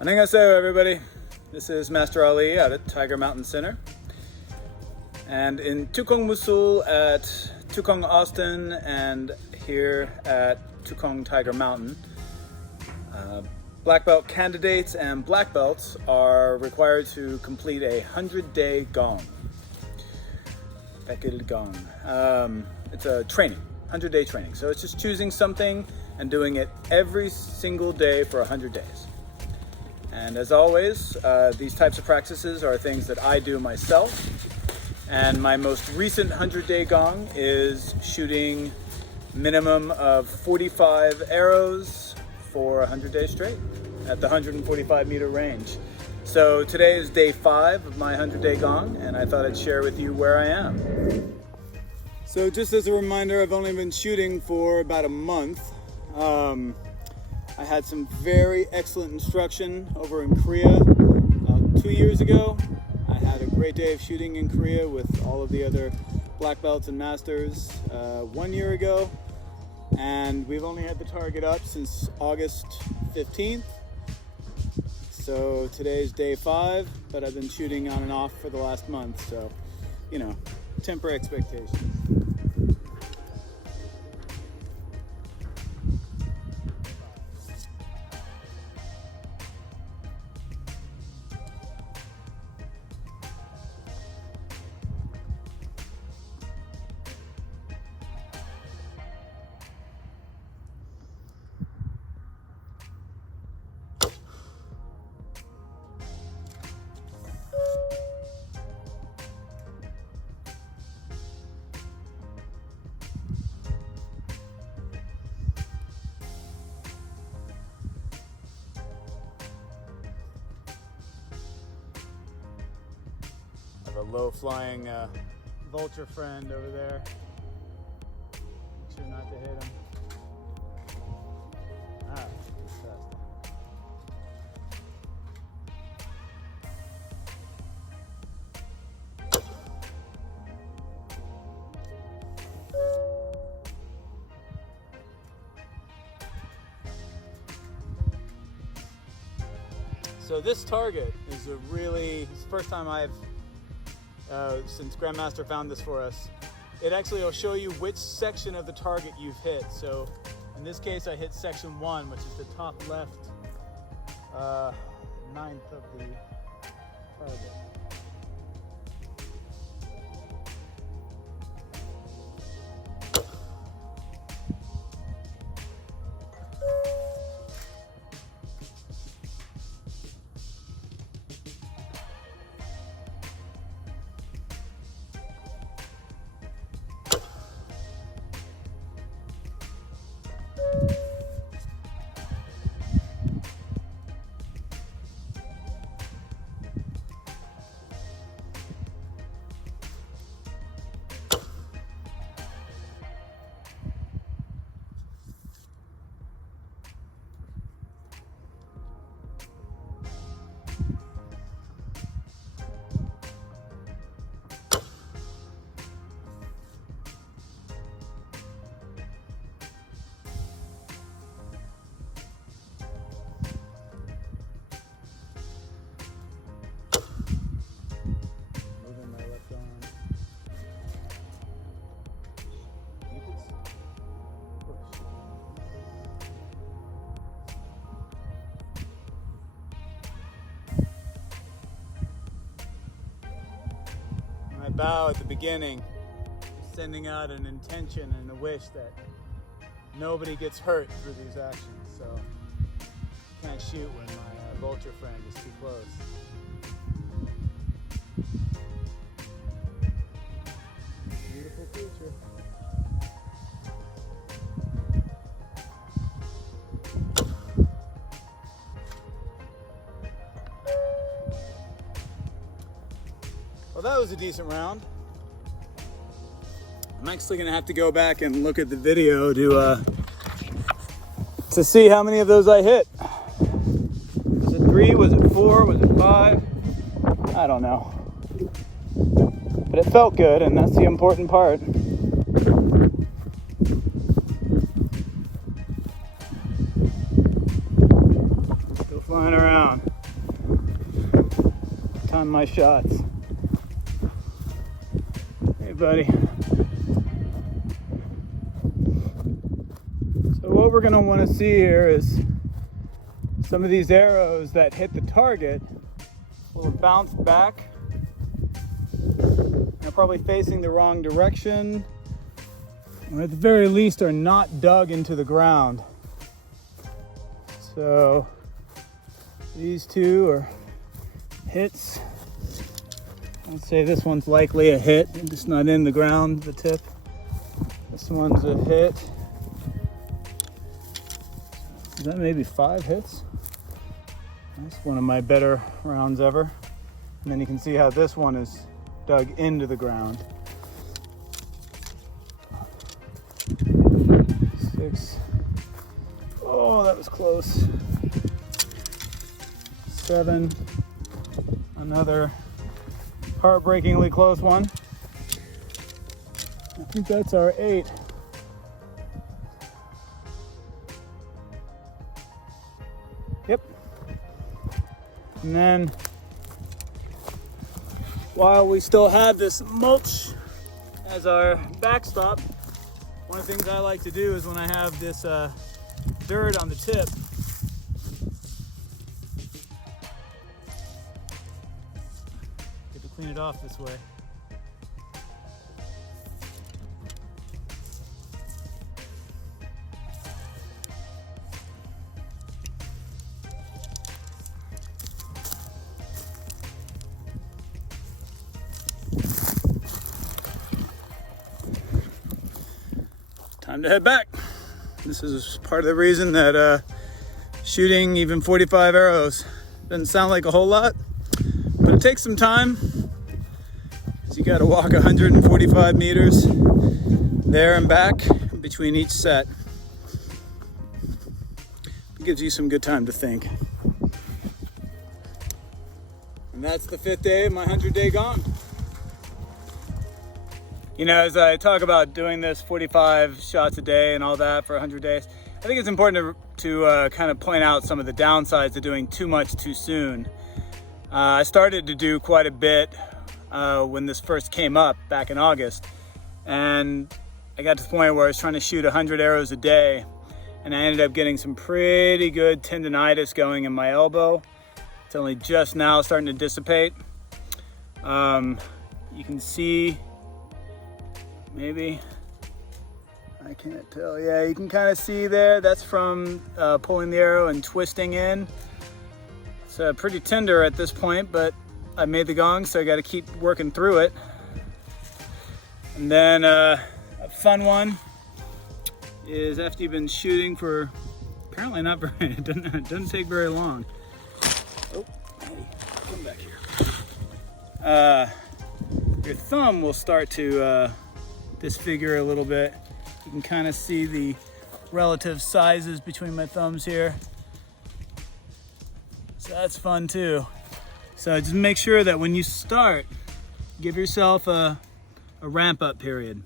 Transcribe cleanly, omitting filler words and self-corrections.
Annyeonghaseyo, everybody. This is Master Ali out at Tiger Mountain Center. And in Tukong Musul at Tukong Austin and here at Tukong Tiger Mountain, black belt candidates and black belts are required to complete a 100-day Gong. Gong. It's a training, 100-day training. So it's just choosing something and doing it every single day for 100 days. And as always, these types of practices are things that I do myself. And my most recent 100-day Gong is shooting minimum of 45 arrows for 100 days straight at the 145 meter range. So today is day 5 of my 100-day Gong, and I thought I'd share with you where I am. So just as a reminder, I've only been shooting for about a month. I had some very excellent instruction over in Korea 2 years ago. I had a great day of shooting in Korea with all of the other black belts and masters 1 year ago. And we've only had the target up since August 15th. So today's day 5, but I've been shooting on and off for the last month. So, you know, temper expectations. A low-flying vulture friend over there. Make sure not to hit him. Fantastic. So this target is it's the first time I've since Grandmaster found this for us. It actually will show you which section of the target you've hit. So in this case I hit section 1, which is the top left 9th of the target. Bow at the beginning, sending out an intention and a wish that nobody gets hurt through these actions. So can't shoot when my vulture friend is too close. Beautiful creature. Well, that was a decent round. I'm actually gonna have to go back and look at the video to see how many of those I hit. Was it 3? Was it 4? Was it 5? I don't know. But it felt good, and that's the important part. Still flying. flying around. Time my shots. Hey, buddy. So what we're gonna wanna see here is some of these arrows that hit the target will bounce back. They're probably facing the wrong direction, or at the very least are not dug into the ground. So these two are hits. I'd say this one's likely a hit, just not in the ground, the tip. This one's a hit. Is that maybe 5 hits? That's one of my better rounds ever. And then you can see how this one is dug into the ground. 6. Oh, that was close. 7. Another heartbreakingly close one. I think that's our 8. Yep. And then while we still have this mulch as our backstop, one of the things I like to do is when I have this dirt on the tip, get to clean it off this way. Time to head back. This is part of the reason that shooting even 45 arrows doesn't sound like a whole lot, but it takes some time. So you got to walk 145 meters there and back between each set. It gives you some good time to think. And that's the 5th day of my 100-day Gong. You know, as I talk about doing this 45 shots a day and all that for 100 days, I think it's important to kind of point out some of the downsides of doing too much too soon. I started to do quite a bit when this first came up back in August, and I got to the point where I was trying to shoot 100 arrows a day, and I ended up getting some pretty good tendonitis going in my elbow. It's only just now starting to dissipate. You can see, maybe, I can't tell. Yeah, you can kind of see there, that's from pulling the arrow and twisting in. It's pretty tender at this point, but I made the Gong, so I got to keep working through it. And then a fun one is after you've been shooting for apparently not very, it doesn't take very long. Oh, hey, come back here. Your thumb will start to disfigure a little bit. You can kind of see the relative sizes between my thumbs here. So that's fun too. So just make sure that when you start, give yourself a ramp up period.